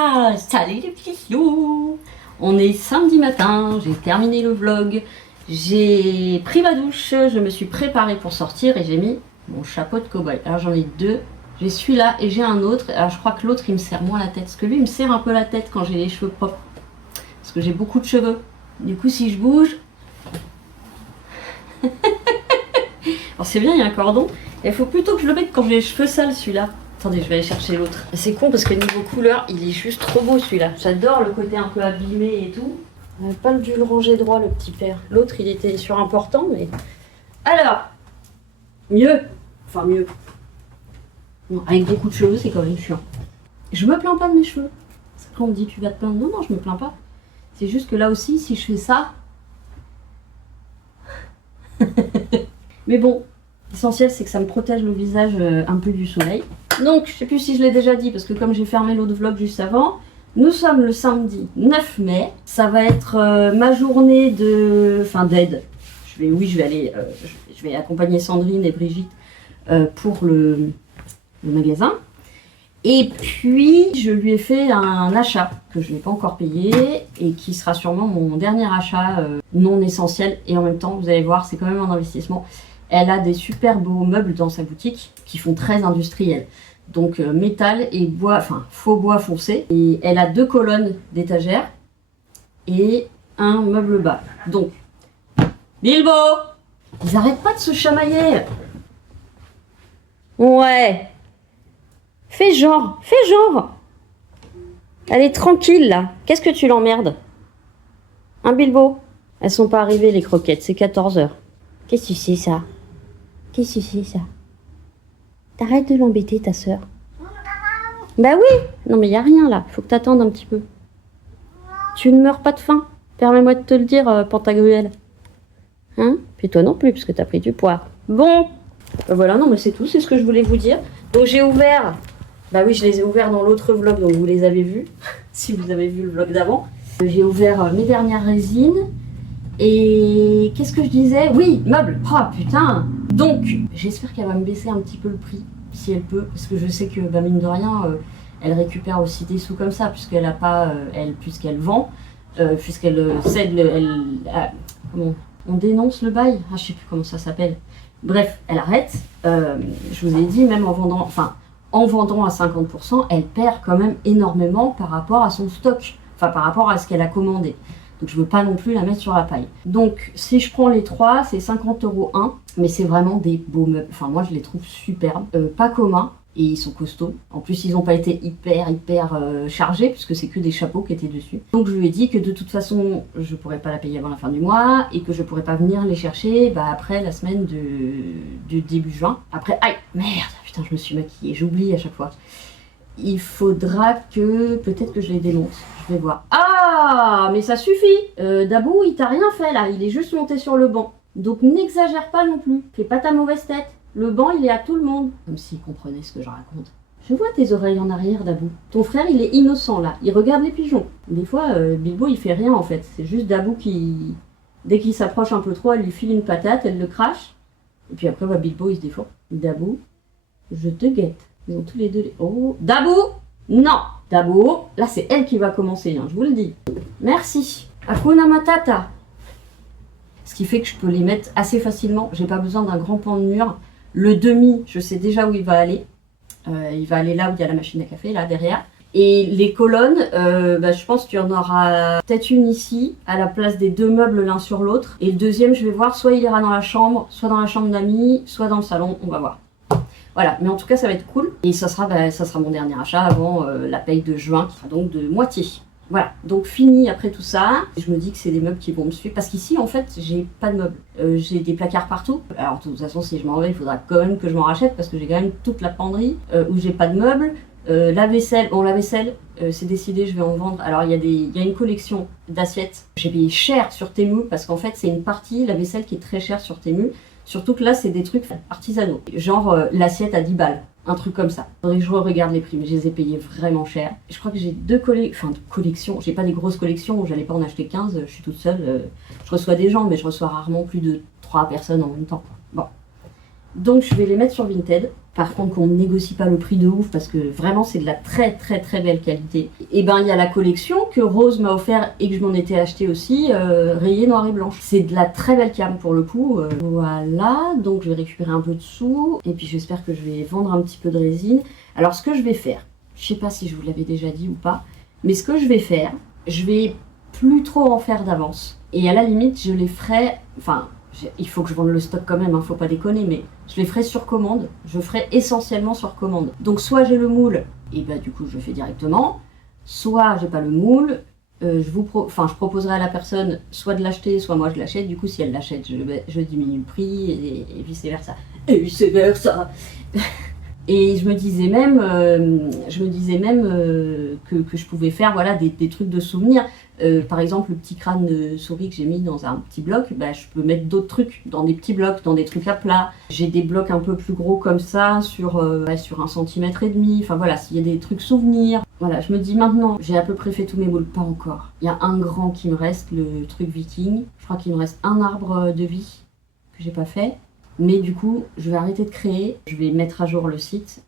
Ah, salut les petits loups. On est samedi matin, j'ai terminé le vlog, j'ai pris ma douche, je me suis préparée pour sortir et j'ai mis mon chapeau de cow-boy. Alors j'en ai deux, j'ai celui-là et j'ai un autre. Alors je crois que l'autre il me serre moins la tête, parce que lui il me serre un peu la tête quand j'ai les cheveux propres, parce que j'ai beaucoup de cheveux. Du coup si je bouge... Alors c'est bien, il y a un cordon, il faut plutôt que je le mette quand j'ai les cheveux sales celui-là. Attendez, je vais aller chercher l'autre. C'est con parce que niveau couleur, il est juste trop beau celui-là. J'adore le côté un peu abîmé et tout. On n'a pas dû le ranger droit, le petit père. L'autre, il était surimportant, mais... Alors, mieux. Enfin, mieux. Non, avec beaucoup de cheveux, c'est quand même chiant. Je me plains pas de mes cheveux. Quand on me dit tu vas te plaindre, non, je me plains pas. C'est juste que là aussi, si je fais ça... Mais bon, l'essentiel, c'est que ça me protège le visage un peu du soleil. Donc, je sais plus si je l'ai déjà dit, parce que comme j'ai fermé l'autre vlog juste avant, nous sommes le samedi 9 mai. Ça va être ma journée de... Enfin, d'aide. Je vais accompagner Sandrine et Brigitte pour le magasin. Et puis, je lui ai fait un achat que je n'ai pas encore payé et qui sera sûrement mon dernier achat non essentiel. Et en même temps, vous allez voir, c'est quand même un investissement. Elle a des super beaux meubles dans sa boutique qui font très industriels. Donc métal et bois, enfin faux bois foncé. Et elle a 2 colonnes d'étagères et un meuble bas. Donc, Bilbo! Ils arrêtent pas de se chamailler. Ouais. Fais genre, fais genre. Elle est tranquille là. Qu'est-ce que tu l'emmerdes? Hein Bilbo? Elles sont pas arrivées les croquettes, c'est 14h. Qu'est-ce que c'est ça? Qu'est-ce que c'est ça? T'arrêtes de l'embêter ta sœur. Bah oui. Non mais y a rien là, faut que t'attendes un petit peu. Tu ne meurs pas de faim. Permets-moi de te le dire, Pantagruel. Hein? Puis toi non plus, parce que t'as pris du poids. Bon. Voilà, non mais c'est tout, c'est ce que je voulais vous dire. Donc j'ai ouvert... Bah oui, je les ai ouverts dans l'autre vlog, donc vous les avez vus. Si vous avez vu le vlog d'avant. J'ai ouvert mes dernières résines. Et qu'est-ce que je disais? Oui, meuble. Oh putain. Donc, j'espère qu'elle va me baisser un petit peu le prix, si elle peut, parce que je sais que, bah, mine de rien, elle récupère aussi des sous comme ça, puisqu'elle a pas, puisqu'elle vend, puisqu'elle cède, comment on dénonce le bail? Ah, je sais plus comment ça s'appelle. Bref, elle arrête. Je vous ai dit, même en vendant, enfin, en vendant à 50%, elle perd quand même énormément par rapport à son stock, enfin, par rapport à ce qu'elle a commandé. Donc je veux pas non plus la mettre sur la paille. Donc si je prends les 3, c'est 50 € un. Mais c'est vraiment des beaux meubles. Enfin moi je les trouve superbes. Pas communs. Et ils sont costauds. En plus ils n'ont pas été hyper chargés. Puisque c'est que des chapeaux qui étaient dessus. Donc je lui ai dit que de toute façon je pourrais pas la payer avant la fin du mois. Et que je pourrais pas venir les chercher après la semaine de début juin. Après, aïe, merde, putain je me suis maquillée. J'oublie à chaque fois. Il faudra que... Peut-être que je les démonte. Je vais voir. Ah, mais ça suffit. Dabou, il t'a rien fait là. Il est juste monté sur le banc. Donc n'exagère pas non plus. Fais pas ta mauvaise tête. Le banc, il est à tout le monde. Comme s'il comprenait ce que je raconte. Je vois tes oreilles en arrière, Dabou. Ton frère, il est innocent là. Il regarde les pigeons. Des fois, Bilbo, il fait rien en fait. C'est juste Dabou qui... Dès qu'il s'approche un peu trop, elle lui file une patate, elle le crache. Et puis après, Bilbo, il se défend. Dabou, je te guette. Ils ont tous les deux les... Oh, Dabou! Non! Dabou, là c'est elle qui va commencer, hein, je vous le dis. Merci. Hakuna Matata. Ce qui fait que je peux les mettre assez facilement. J'ai pas besoin d'un grand pan de mur. Le demi, je sais déjà où il va aller. Il va aller là où il y a la machine à café, là derrière. Et les colonnes, je pense qu'il y en aura peut-être une ici, à la place des 2 meubles l'un sur l'autre. Et le deuxième, je vais voir, soit il ira dans la chambre, soit dans la chambre d'amis, soit dans le salon, on va voir. Voilà, mais en tout cas ça va être cool. Et ça sera mon dernier achat avant la paye de juin, qui sera donc de moitié. Voilà, donc fini après tout ça. Je me dis que c'est des meubles qui vont me suivre. Parce qu'ici, en fait, j'ai pas de meubles. J'ai des placards partout. Alors de toute façon, si je m'en vais, il faudra quand même que je m'en rachète. Parce que j'ai quand même toute la penderie où j'ai pas de meubles. La vaisselle, c'est décidé, je vais en vendre. Alors il y a une collection d'assiettes. J'ai payé cher sur Temu. Parce qu'en fait, c'est une partie, la vaisselle, qui est très chère sur Temu. Surtout que là, c'est des trucs artisanaux. Genre l'assiette à 10 balles. Un truc comme ça. Faudrait que je regarde les prix, mais je les ai payés vraiment cher. Je crois que j'ai 2 collections. J'ai pas des grosses collections où j'allais pas en acheter 15. Je suis toute seule. Je reçois des gens, mais je reçois rarement plus de 3 personnes en même temps. Bon. Donc je vais les mettre sur Vinted. Par contre, qu'on ne négocie pas le prix de ouf parce que vraiment c'est de la très très très belle qualité. Et ben il y a la collection que Rose m'a offert et que je m'en étais acheté aussi, rayée noir et blanche. C'est de la très belle cam pour le coup. Voilà, donc je vais récupérer un peu de sous et puis j'espère que je vais vendre un petit peu de résine. Alors ce que je vais faire, je sais pas si je vous l'avais déjà dit ou pas, mais ce que je vais faire, je vais plus trop en faire d'avance. Et à la limite, je les ferai, enfin, il faut que je vende le stock quand même, hein, faut pas déconner, mais je les ferai sur commande. Je ferai essentiellement sur commande. Donc soit j'ai le moule, et bah du coup je le fais directement, soit j'ai pas le moule, je proposerai à la personne soit de l'acheter, soit moi je l'achète. Du coup si elle l'achète, je diminue le prix, et vice versa. Et vice versa. Et je me disais même, que je pouvais faire voilà, des trucs de souvenirs. Par exemple, le petit crâne de souris que j'ai mis dans un petit bloc, bah, je peux mettre d'autres trucs dans des petits blocs, dans des trucs à plat. J'ai des blocs un peu plus gros comme ça, sur 1,5 centimètre. Enfin voilà, s'il y a des trucs souvenirs. Voilà, je me dis maintenant, j'ai à peu près fait tous mes moules, pas encore. Il y a un grand qui me reste, le truc viking. Je crois qu'il me reste un arbre de vie que j'ai pas fait. Mais du coup, je vais arrêter de créer, je vais mettre à jour le site.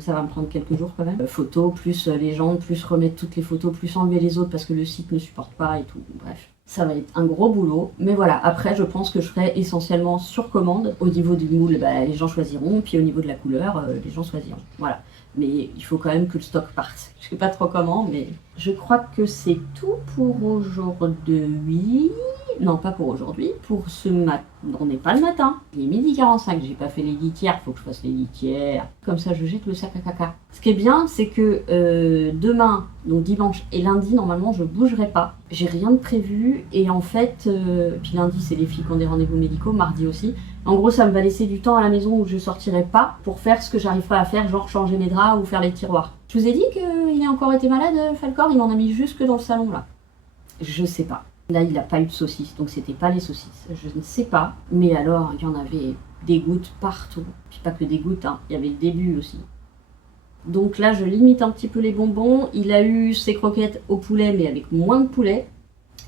Ça va me prendre quelques jours quand même. Photos, plus légende, plus remettre toutes les photos, plus enlever les autres parce que le site ne supporte pas et tout. Bref, ça va être un gros boulot. Mais voilà, après, je pense que je ferai essentiellement sur commande. Au niveau du moule, bah, les gens choisiront. Puis au niveau de la couleur, les gens choisiront. Voilà. Mais il faut quand même que le stock parte. Je sais pas trop comment, mais je crois que c'est tout pour aujourd'hui. Non, pas pour aujourd'hui, pour ce matin. On n'est pas le matin. Il est 12h45, j'ai pas fait les litières, faut que je fasse les litières. Comme ça, je jette le sac à caca. Ce qui est bien, c'est que demain, donc dimanche et lundi, normalement, je bougerai pas. J'ai rien de prévu. Et en fait, puis lundi, c'est les filles qui ont des rendez-vous médicaux, mardi aussi. En gros, ça me va laisser du temps à la maison où je sortirai pas pour faire ce que j'arrive pas à faire, genre changer mes draps ou faire les tiroirs. Je vous ai dit qu'il a encore été malade, Falcor, il m'en a mis jusque dans le salon, là. Je sais pas. Là, il n'a pas eu de saucisses, donc c'était pas les saucisses. Je ne sais pas. Mais alors, il y en avait des gouttes partout. Puis pas que des gouttes, hein. Il y avait le début aussi. Donc là, je limite un petit peu les bonbons. Il a eu ses croquettes au poulet, mais avec moins de poulet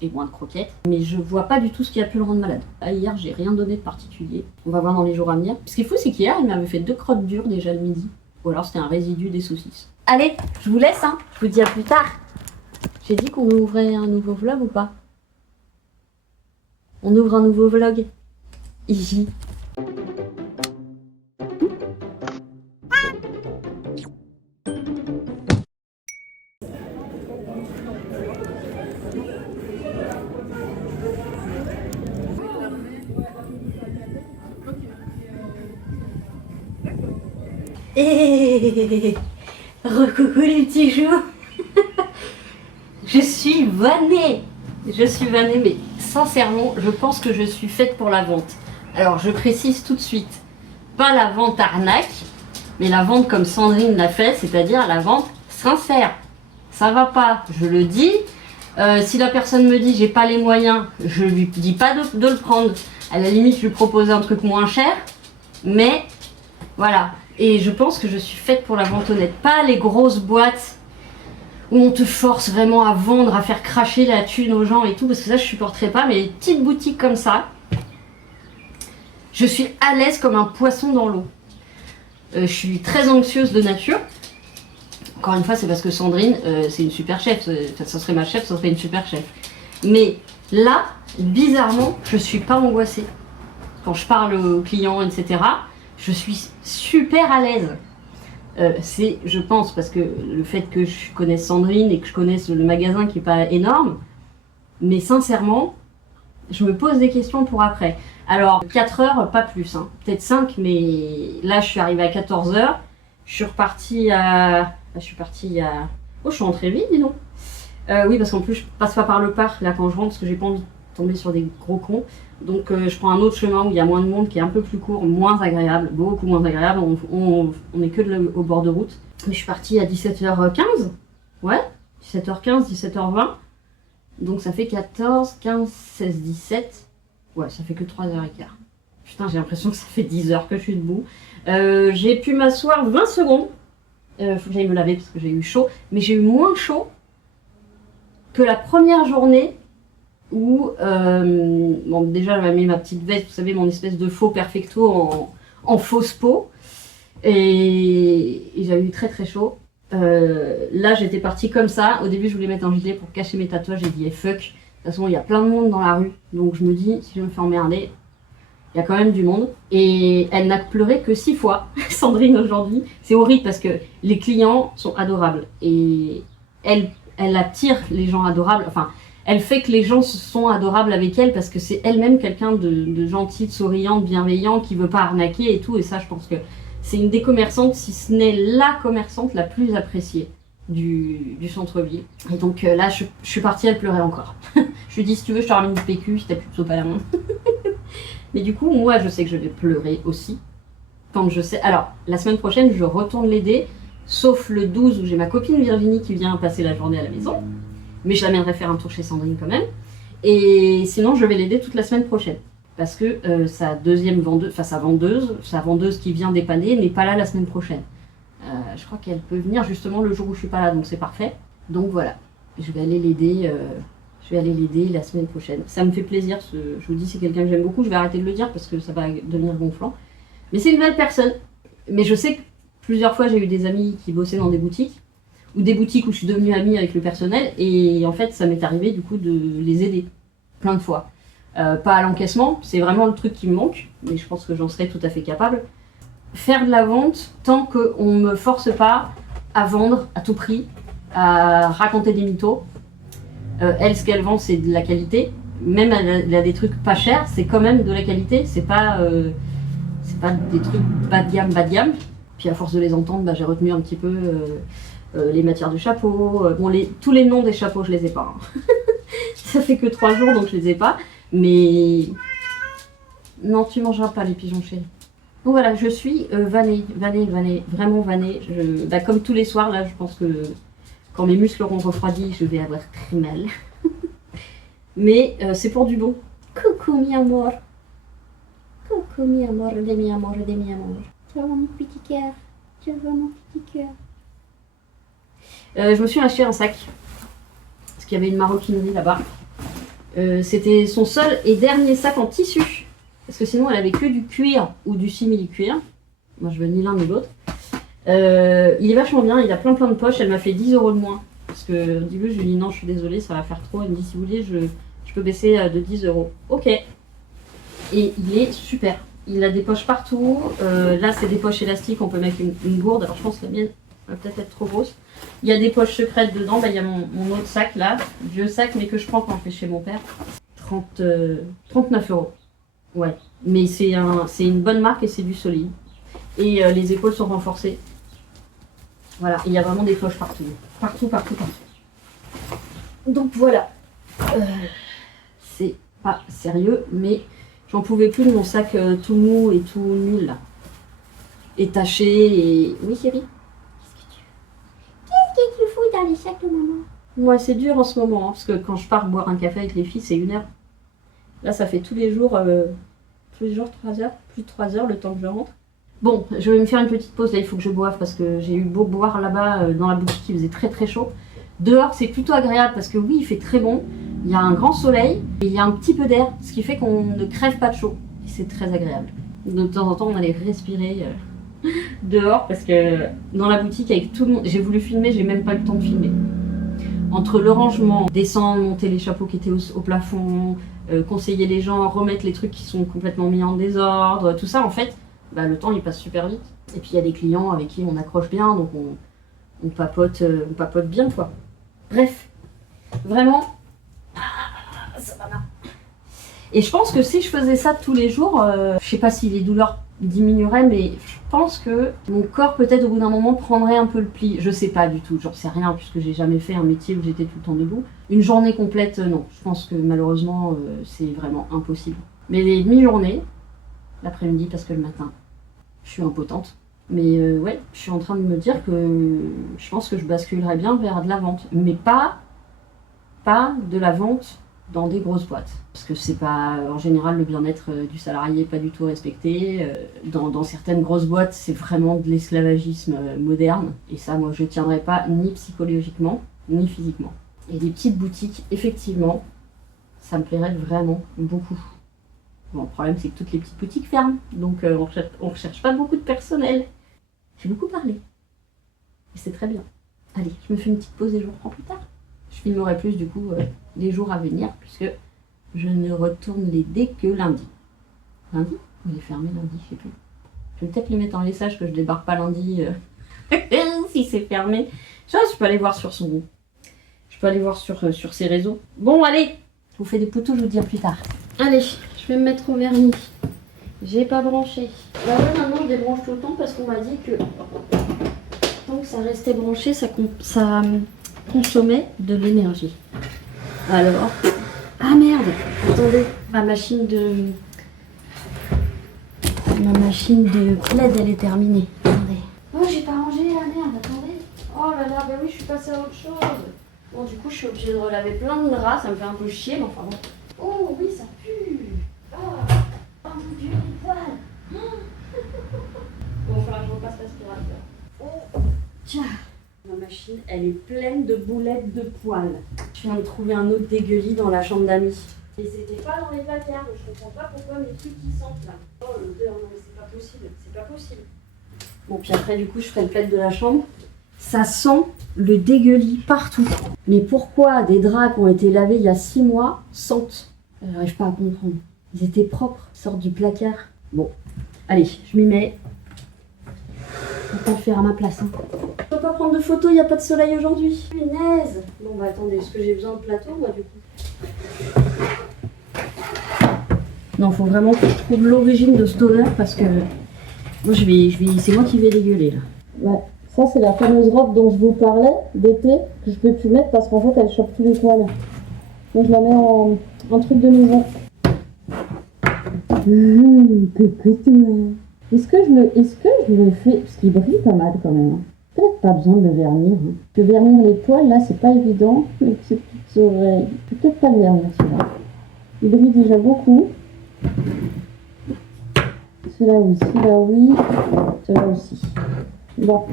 et moins de croquettes. Mais je vois pas du tout ce qui a pu le rendre malade. Là, hier, j'ai rien donné de particulier. On va voir dans les jours à venir. Ce qui est fou, c'est qu'hier, il m'avait fait 2 crottes dures déjà le midi. Ou alors c'était un résidu des saucisses. Allez, je vous laisse, hein. Je vous dis à plus tard. J'ai dit qu'on ouvrait un nouveau vlog ou pas? On ouvre un nouveau vlog. Ici. Et recoucou les petits choux. Je suis vannée. Mais sincèrement, je pense que je suis faite pour la vente. Alors, je précise tout de suite, pas la vente arnaque, mais la vente comme Sandrine l'a fait, c'est-à-dire la vente sincère. Ça va pas, je le dis. Si la personne me dit j'ai pas les moyens, je lui dis pas de le prendre. À la limite, je lui propose un truc moins cher, mais voilà. Et je pense que je suis faite pour la vente honnête, pas les grosses boîtes où on te force vraiment à vendre, à faire cracher la thune aux gens et tout, parce que ça je supporterais pas, mais les petites boutiques comme ça, je suis à l'aise comme un poisson dans l'eau. Je suis très anxieuse de nature. Encore une fois, c'est parce que Sandrine, c'est une super chef. Ça serait ma chef, ça serait une super chef. Mais là, bizarrement, je suis pas angoissée. Quand je parle aux clients, etc., je suis super à l'aise. C'est, je pense, parce que le fait que je connaisse Sandrine et que je connaisse le magasin qui n'est pas énorme, mais sincèrement, je me pose des questions pour après. Alors, 4 heures, pas plus, hein. Peut-être 5, mais là, je suis arrivée à 14 heures. Je suis repartie à... Oh, je suis rentrée vite, dis donc. Oui, parce qu'en plus, je passe pas par le parc, là, quand je rentre, parce que j'ai pas envie de tomber sur des gros cons. Donc, je prends un autre chemin où il y a moins de monde, qui est un peu plus court, moins agréable, beaucoup moins agréable. On est que au bord de route. Mais je suis partie à 17h15. Ouais, 17h15, 17h20. Donc, ça fait 14, 15, 16, 17. Ouais, ça fait que 3h15. Putain, j'ai l'impression que ça fait 10 heures que je suis debout. J'ai pu m'asseoir 20 secondes. Faut que j'aille me laver parce que j'ai eu chaud. Mais j'ai eu moins chaud que la première journée où... bon, déjà, j'avais mis ma petite veste, vous savez, mon espèce de faux perfecto en fausse peau. Et j'avais eu très très chaud. Là, j'étais partie comme ça. Au début, je voulais mettre un gilet pour cacher mes tatouages. J'ai dit, hey, fuck. De toute façon, il y a plein de monde dans la rue. Donc, je me dis, si je me fais emmerder, il y a quand même du monde. Et elle n'a pleuré que 6 fois, Sandrine, aujourd'hui. C'est horrible parce que les clients sont adorables. Et elle attire les gens adorables. Enfin, elle fait que les gens sont adorables avec elle parce que c'est elle-même quelqu'un de gentil, de souriant, de bienveillant, qui veut pas arnaquer et tout. Et ça, je pense que c'est une des commerçantes, si ce n'est la commerçante la plus appréciée du centre-ville. Et donc là, je suis partie, elle pleurait encore. Je lui ai dit, si tu veux, je te ramène du PQ, si t'as plus de soap à la main. Mais du coup, moi, je sais que je vais pleurer aussi. Quand je sais... Alors, la semaine prochaine, je retourne l'aider, sauf le 12 où j'ai ma copine Virginie qui vient passer la journée à la maison. Mais je l'amènerai faire un tour chez Sandrine quand même. Et sinon, je vais l'aider toute la semaine prochaine. Parce que sa vendeuse qui vient dépanner n'est pas là la semaine prochaine. Je crois qu'elle peut venir justement le jour où je suis pas là, donc c'est parfait. Donc voilà, je vais aller l'aider. La semaine prochaine. Ça me fait plaisir. Je vous dis, c'est quelqu'un que j'aime beaucoup. Je vais arrêter de le dire parce que ça va devenir gonflant. Mais c'est une belle personne. Mais je sais que plusieurs fois, j'ai eu des amis qui bossaient dans des boutiques ou des boutiques où je suis devenue amie avec le personnel. Et en fait, ça m'est arrivé du coup de les aider plein de fois. Pas à l'encaissement, c'est vraiment le truc qui me manque, mais je pense que j'en serais tout à fait capable. Faire de la vente tant qu'on ne me force pas à vendre à tout prix, à raconter des mythos. Elle, ce qu'elle vend, c'est de la qualité. Même elle a des trucs pas chers, c'est quand même de la qualité. C'est pas des trucs bas de gamme. Puis à force de les entendre, j'ai retenu un petit peu les matières du chapeau. Tous les noms des chapeaux, je les ai pas. Hein. Ça fait que 3 jours, donc je les ai pas. Mais non, tu mangeras pas les pigeons chéris. Donc voilà, je suis vannée, vraiment vannée. Comme tous les soirs, là, je pense que quand mes muscles auront refroidi, je vais avoir très mal. Mais c'est pour du bon. Coucou mi amor. Coucou mi amor, de mi amor. Tu vois mon petit cœur. Je me suis acheté un sac. Parce qu'il y avait une maroquinerie là-bas. C'était son seul et dernier sac en tissu. Parce que sinon, elle avait que du cuir ou du simili-cuir. Moi, je veux ni l'un ni l'autre. Il est vachement bien, il a plein de poches. Elle m'a fait 10 € de moins. Parce que au début, je lui ai dit non, je suis désolée, ça va faire trop. Elle me dit si vous voulez, je peux baisser de 10 €. Ok. Et il est super. Il a des poches partout. Là, c'est des poches élastiques, on peut mettre une gourde. Alors, je pense que la mienne va peut-être être trop grosse. Il y a des poches secrètes dedans. Il y a mon autre sac là, vieux sac, mais que je prends quand je vais chez mon père. 39 €. Ouais. Mais c'est une bonne marque et c'est du solide. Et les épaules sont renforcées. Voilà, il y a vraiment des poches partout. Partout. Donc voilà. C'est pas sérieux, mais j'en pouvais plus de mon sac tout mou et tout nul là. Et taché et... Oui chérie. Qu'est-ce que tu fous dans les sacs de maman? Moi c'est dur en ce moment, hein, parce que quand je pars boire un café avec les filles, c'est 1 heure. Là ça fait tous les jours 3 heures, plus de 3 heures le temps que je rentre. Bon, je vais me faire une petite pause, là il faut que je boive parce que j'ai eu beau boire là-bas dans la boutique, il faisait très chaud. Dehors c'est plutôt agréable parce que oui il fait très bon, il y a un grand soleil et il y a un petit peu d'air, ce qui fait qu'on ne crève pas de chaud. Et c'est très agréable. De temps en temps on allait respirer dehors parce que dans la boutique avec tout le monde, j'ai voulu filmer, j'ai même pas eu le temps de filmer. Entre le rangement, descendre, monter les chapeaux qui étaient au plafond, conseiller les gens, remettre les trucs qui sont complètement mis en désordre, tout ça en fait, le temps il passe super vite. Et puis il y a des clients avec qui on accroche bien, donc on papote bien quoi. Bref, vraiment, ça va bien. Et je pense que si je faisais ça tous les jours, je sais pas si les douleurs diminueraient, mais je pense que mon corps peut-être au bout d'un moment prendrait un peu le pli. Je sais pas du tout, j'en sais rien puisque j'ai jamais fait un métier où j'étais tout le temps debout. Une journée complète, non. Je pense que malheureusement c'est vraiment impossible. Mais les demi-journées, l'après-midi parce que le matin, je suis impotente. Mais ouais, je suis en train de me dire que je pense que je basculerais bien vers de la vente. Mais pas de la vente dans des grosses boîtes. Parce que c'est pas, en général, le bien-être du salarié n'est pas du tout respecté. Dans certaines grosses boîtes, c'est vraiment de l'esclavagisme moderne. Et ça, moi, je ne tiendrai pas ni psychologiquement, ni physiquement. Et des petites boutiques, effectivement, ça me plairait vraiment beaucoup. Bon, le problème, c'est que toutes les petites boutiques ferment, donc on recherche pas beaucoup de personnel. J'ai beaucoup parlé. Et c'est très bien. Allez, je me fais une petite pause et je vous reprends plus tard. Je filmerai plus, du coup, les jours à venir, puisque je ne retourne les dés que lundi. Lundi? Il est fermé lundi, je sais plus. Je vais peut-être lui mettre en message que je débarque pas lundi si c'est fermé. Je peux aller voir sur son... Je peux aller voir sur ses réseaux. Bon, allez, je vous fais des poteaux, je vous dis à plus tard. Allez, je vais me mettre au vernis. J'ai pas branché. Bah ouais, maintenant je débranche tout le temps parce qu'on m'a dit que tant que ça restait branché, ça consommait de l'énergie. Alors... Ah merde! Attendez, ma machine de plaid, elle est terminée. Attendez. Oh, j'ai pas rangé la merde, attendez. Oh là là, bah oui, je suis passée à autre chose. Bon, du coup, je suis obligée de relaver plein de draps, ça me fait un peu chier, mais enfin bon. Oh oui, ça pue! Oh mon dieu, les poils! Bon, il va falloir que je repasse l'aspirateur. Oh, tiens! Ma machine, elle est pleine de boulettes de poils. Je viens de trouver un autre dégueulis dans la chambre d'amis. Et c'était pas dans les placards, je comprends pas pourquoi mes trucs ils sentent là. Oh l'odeur, non mais c'est pas possible, c'est pas possible. Bon, puis après, du coup, je ferai le plaid de la chambre. Ça sent le dégueulis partout. Mais pourquoi des draps qui ont été lavés il y a 6 mois sentent? J'arrive pas à comprendre. Ils étaient propres, ils sortent du placard. Bon, allez, je m'y mets. Je vais pas le faire à ma place. Hein. Je peux pas prendre de photos, il n'y a pas de soleil aujourd'hui. Punaise. Bon bah attendez, est-ce que j'ai besoin de plateau moi du coup? Non, faut vraiment que je trouve l'origine de cette odeur parce que moi c'est moi qui vais dégueuler là. Ouais, ça c'est la fameuse robe dont je vous parlais d'été que je peux plus mettre parce qu'en fait elle chope tous les poils. Donc je la mets en truc de maison. Est-ce que je le fais parce qu'il brille pas mal quand même. Peut-être pas besoin de le vernir. Hein. De vernir les poils là c'est pas évident. Les petites oreilles. Peut-être pas le vernir celui-là. Il brille déjà beaucoup. Celui-là oui, celui-là oui, celui-là aussi. Bon.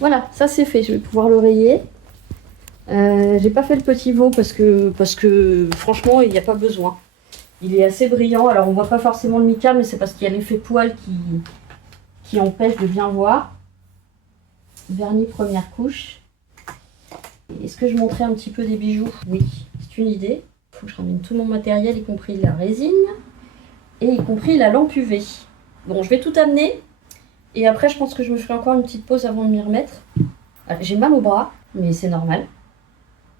Voilà, ça c'est fait, je vais pouvoir le rayer. J'ai pas fait le petit veau parce que franchement il n'y a pas besoin. Il est assez brillant, alors on voit pas forcément le mica, mais c'est parce qu'il y a l'effet poil qui empêche de bien voir. Vernis première couche. Est-ce que je montrais un petit peu des bijoux? Oui, c'est une idée. Il faut que je ramène tout mon matériel, y compris la résine et y compris la lampe UV. Bon, je vais tout amener et après je pense que je me ferai encore une petite pause avant de m'y remettre. J'ai mal au bras, mais c'est normal.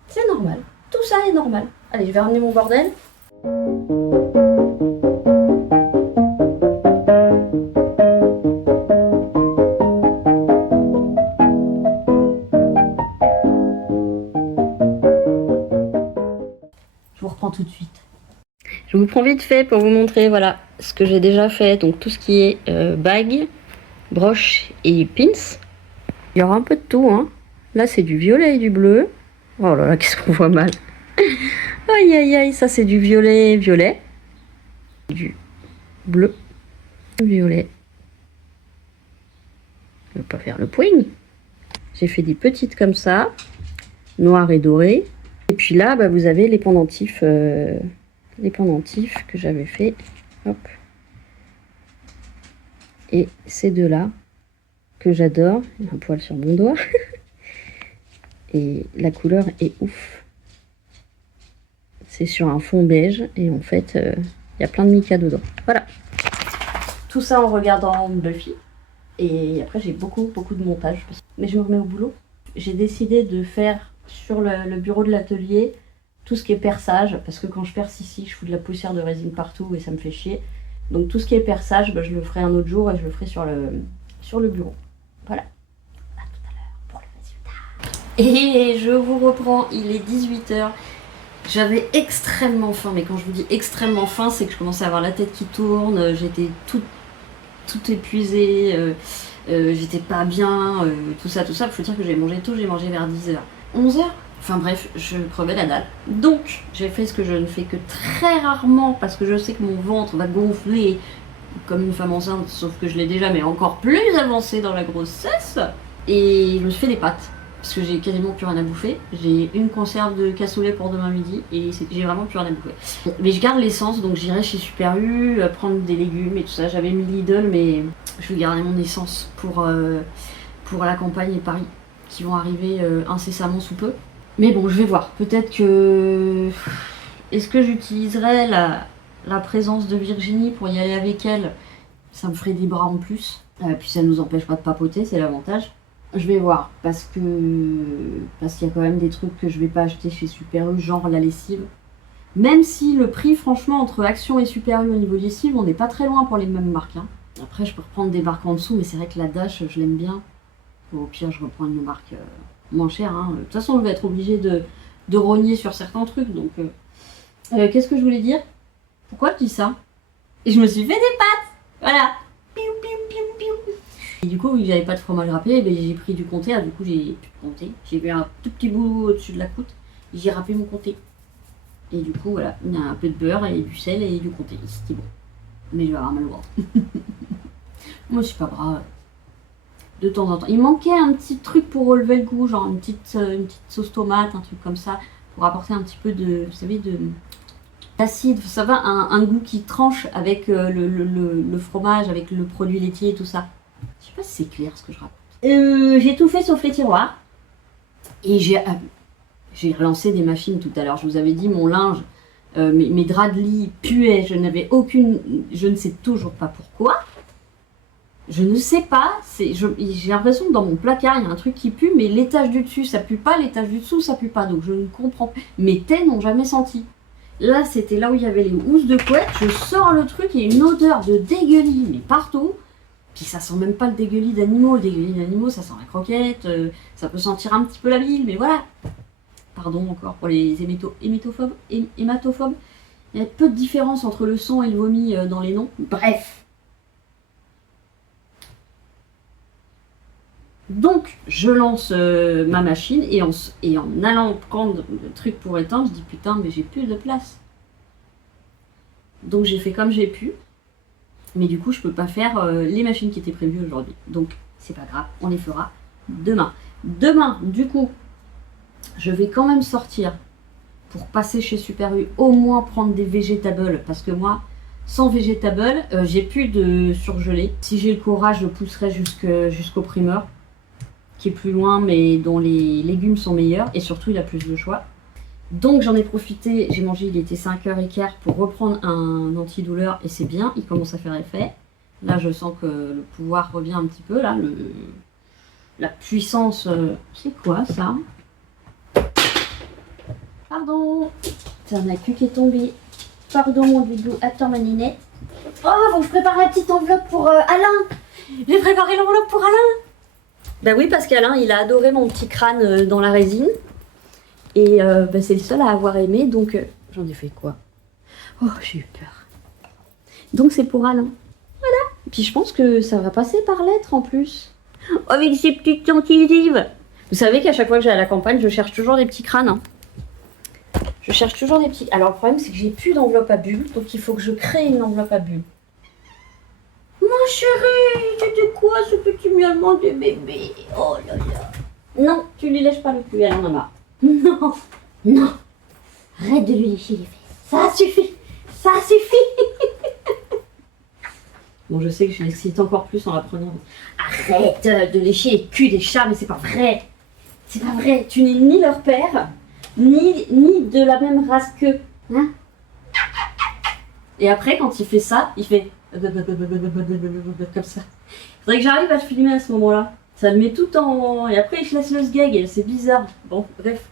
C'est normal. Tout ça est normal. Allez, je vais ramener mon bordel. Je vous reprends tout de suite. Je vous prends vite fait pour vous montrer voilà ce que j'ai déjà fait. Donc tout ce qui est bague, broche et pins. Il y aura un peu de tout. Hein. Là c'est du violet et du bleu. Oh là là, qu'est-ce qu'on voit mal. Aïe aïe aïe, ça c'est du violet, violet. Du bleu, violet. Je ne vais pas faire le poing. J'ai fait des petites comme ça, noir et doré. Et puis là, bah, vous avez les pendentifs que j'avais fait. Hop. Et ces deux-là, que j'adore. Il y a un poil sur mon doigt. Et la couleur est ouf. C'est sur un fond beige. Et en fait, il y a plein de mica dedans. Voilà. Tout ça en regardant Buffy. Et après, j'ai beaucoup de montage. Mais je me remets au boulot. J'ai décidé de faire sur le bureau de l'atelier tout ce qui est perçage. Parce que quand je perce ici, je fous de la poussière de résine partout et ça me fait chier. Donc tout ce qui est perçage, bah, je le ferai un autre jour et je le ferai sur le bureau. Voilà. À tout à l'heure pour le résultat. Et je vous reprends, il est 18 h. J'avais extrêmement faim, mais quand je vous dis extrêmement faim, c'est que je commençais à avoir la tête qui tourne, j'étais tout épuisée, j'étais pas bien, tout ça. Il faut dire que j'ai mangé tôt, j'ai mangé vers 10 h. 11 h, Enfin bref, je crevais la dalle. Donc, j'ai fait ce que je ne fais que très rarement parce que je sais que mon ventre va gonfler comme une femme enceinte, sauf que je l'ai déjà, mais encore plus avancé dans la grossesse. Et je me suis fait des pâtes parce que j'ai quasiment plus rien à bouffer. J'ai une conserve de cassoulet pour demain midi et j'ai vraiment plus rien à bouffer. Mais je garde l'essence, donc j'irai chez Super U prendre des légumes et tout ça. J'avais mis Lidl, mais je vais garder mon essence pour la campagne et Paris qui vont arriver incessamment sous peu. Mais bon, je vais voir. Peut-être que... Est-ce que j'utiliserai la présence de Virginie pour y aller avec elle? Ça me ferait des bras en plus. Puis ça nous empêche pas de papoter, c'est l'avantage. Je vais voir, parce qu'il y a quand même des trucs que je vais pas acheter chez Super U, genre la lessive. Même si le prix, franchement, entre Action et Super U au niveau lessive, on n'est pas très loin pour les mêmes marques. Hein. Après, je peux reprendre des marques en dessous, mais c'est vrai que la Dash, je l'aime bien. Au pire, je reprends une marque moins chère. Hein. De toute façon, je vais être obligée de rogner sur certains trucs. Donc, qu'est-ce que je voulais dire? Pourquoi je dis ça? Et je me suis fait des pâtes. Voilà. Piou, piou, piou, piou. Et du coup, vu que j'avais pas de fromage râpé, ben, j'ai pris du comté. Du coup, j'ai pu compter. J'ai mis un tout petit bout au-dessus de la croûte. Et j'ai râpé mon comté. Et du coup, voilà. Il y a un peu de beurre et du sel et du comté. C'était bon. Mais je vais avoir mal au ventre. Moi, c'est pas grave. De temps en temps. Il manquait un petit truc pour relever le goût, genre une petite sauce tomate, un truc comme ça, pour apporter un petit peu de, vous savez, d'acide. Ça va, un goût qui tranche avec le fromage, avec le produit laitier et tout ça. Je sais pas si c'est clair ce que je raconte. J'ai tout fait sauf les tiroirs. Et j'ai relancé des machines tout à l'heure. Je vous avais dit, mon linge, mes draps de lit puaient. Je ne sais toujours pas pourquoi. Je ne sais pas, j'ai l'impression que dans mon placard, il y a un truc qui pue, mais l'étage du dessus, ça pue pas, l'étage du dessous, ça pue pas. Donc je ne comprends pas. Mes tés n'ont jamais senti. Là, c'était là où il y avait les housses de couette. Je sors le truc, il y a une odeur de dégueulis, mais partout. Puis ça sent même pas le dégueulis d'animaux. Le dégueulis d'animaux, ça sent la croquette. Ça peut sentir un petit peu la bile, mais voilà. Pardon encore pour les hématophobes. Il y a peu de différence entre le sang et le vomi dans les noms. Bref. Donc, je lance ma machine et en allant prendre le truc pour éteindre, je dis putain, mais j'ai plus de place. Donc, j'ai fait comme j'ai pu. Mais du coup, je peux pas faire les machines qui étaient prévues aujourd'hui. Donc, c'est pas grave, on les fera demain. Demain, du coup, je vais quand même sortir pour passer chez Super U, au moins prendre des vegetables. Parce que moi, sans vegetables, j'ai plus de surgelé. Si j'ai le courage, je pousserai jusqu'au primeur, qui est plus loin mais dont les légumes sont meilleurs et surtout il a plus de choix. Donc j'en ai profité, j'ai mangé, il était 5h15 pour reprendre un antidouleur et c'est bien, il commence à faire effet. Là je sens que le pouvoir revient un petit peu, là, la puissance, c'est quoi ça? Pardon, c'est un accu qui est tombé. Pardon mon doudou, attends ma ninette. Oh, faut que je prépare la petite enveloppe pour Alain. J'ai préparé l'enveloppe pour Alain. Ben oui, parce qu'Alain, il a adoré mon petit crâne dans la résine. Et c'est le seul à avoir aimé, donc j'en ai fait quoi? Oh, j'ai eu peur. Donc c'est pour Alain. Voilà. Puis je pense que ça va passer par lettre en plus. Avec ces petites incisives. Vous savez qu'à chaque fois que j'ai à la campagne, je cherche toujours des petits crânes. Hein. Je cherche toujours des petits... Alors le problème, c'est que j'ai plus d'enveloppe à bulles, donc il faut que je crée une enveloppe à bulles. Ma chérie, c'était quoi ce petit miaulement de bébé? Oh là là. Non, tu lui lèches pas le cul, elle en a marre. Non, non. Arrête de lui lécher les fesses. Ça suffit. Ça suffit. Bon, je sais que je l'excite encore plus en la prenant. Arrête de lécher les culs des chats, mais c'est pas vrai. C'est pas vrai. Tu n'es ni leur père, ni de la même race qu'eux. Hein? Et après, quand il fait ça, il fait... comme ça. Faudrait que j'arrive à le filmer à ce moment-là. Ça le met tout en... Et après, je laisse le sgeg. C'est bizarre. Bon, bref.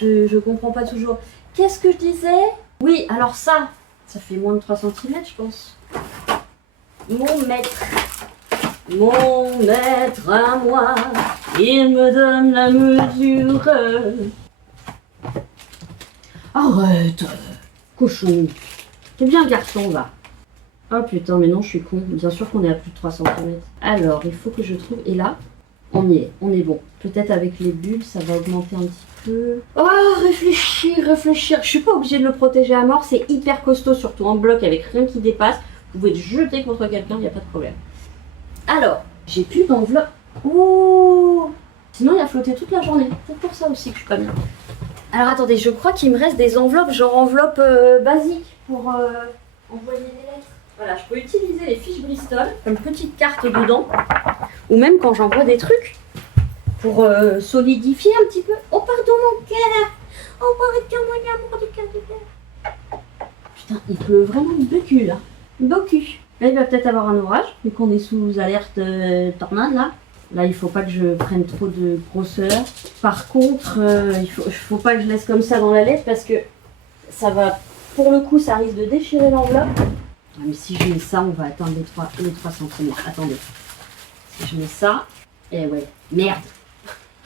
Je comprends pas toujours. Qu'est-ce que je disais? Oui, alors ça fait moins de 3 cm, je pense. Mon maître à moi, il me donne la mesure. Arrête, cochon. T'es bien garçon, va. Oh putain, mais non, je suis con. Bien sûr qu'on est à plus de 3 cm. Alors, il faut que je trouve... Et là, On y est, on est bon. Peut-être avec les bulles, ça va augmenter un petit peu. Oh, réfléchir. Je suis pas obligée de le protéger à mort. C'est hyper costaud, surtout en bloc, avec rien qui dépasse. Vous pouvez le jeter contre quelqu'un, il n'y a pas de problème. Alors, j'ai plus d'enveloppe. Oh, sinon, il a flotté toute la journée. C'est pour ça aussi que je suis pas bien. Alors, attendez, je crois qu'il me reste des enveloppes, genre enveloppe basique pour envoyer des lettres. Voilà, je peux utiliser les fiches Bristol comme petite carte dedans. Ou même quand j'envoie des trucs pour solidifier un petit peu. Oh pardon mon cœur. Oh pardon mon amour de cœur de cœur. Putain, il pleut vraiment beaucoup là. Beaucoup. Là il va peut-être avoir un orage, vu qu'on est sous alerte tornade là. Là il faut pas que je prenne trop de grosseur. Par contre, il faut pas que je laisse comme ça dans la lettre parce que ça va, pour le coup ça risque de déchirer l'enveloppe. Ah, mais si je mets ça, on va atteindre les 3 cm. Attendez. Si je mets ça, eh ouais, merde.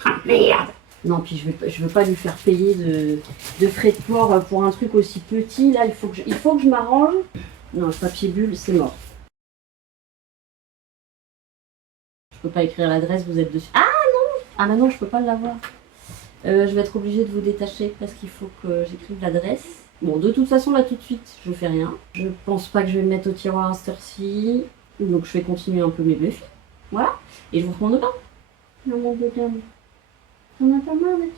Ah, merde. Non, puis je veux pas lui faire payer de frais de port pour un truc aussi petit. Là, il faut que je m'arrange. Non, le papier bulle, c'est mort. Je peux pas écrire l'adresse, vous êtes dessus. Ah non. Ah bah non, je peux pas l'avoir. Je vais être obligée de vous détacher parce qu'il faut que j'écrive l'adresse. Bon, de toute façon, là, tout de suite, je fais rien. Je pense pas que je vais le mettre au tiroir à cette heure-ci. Donc, je vais continuer un peu mes buffs. Voilà. Et je vous reprends dedans. Non, mon bébé. On a pas marre d'être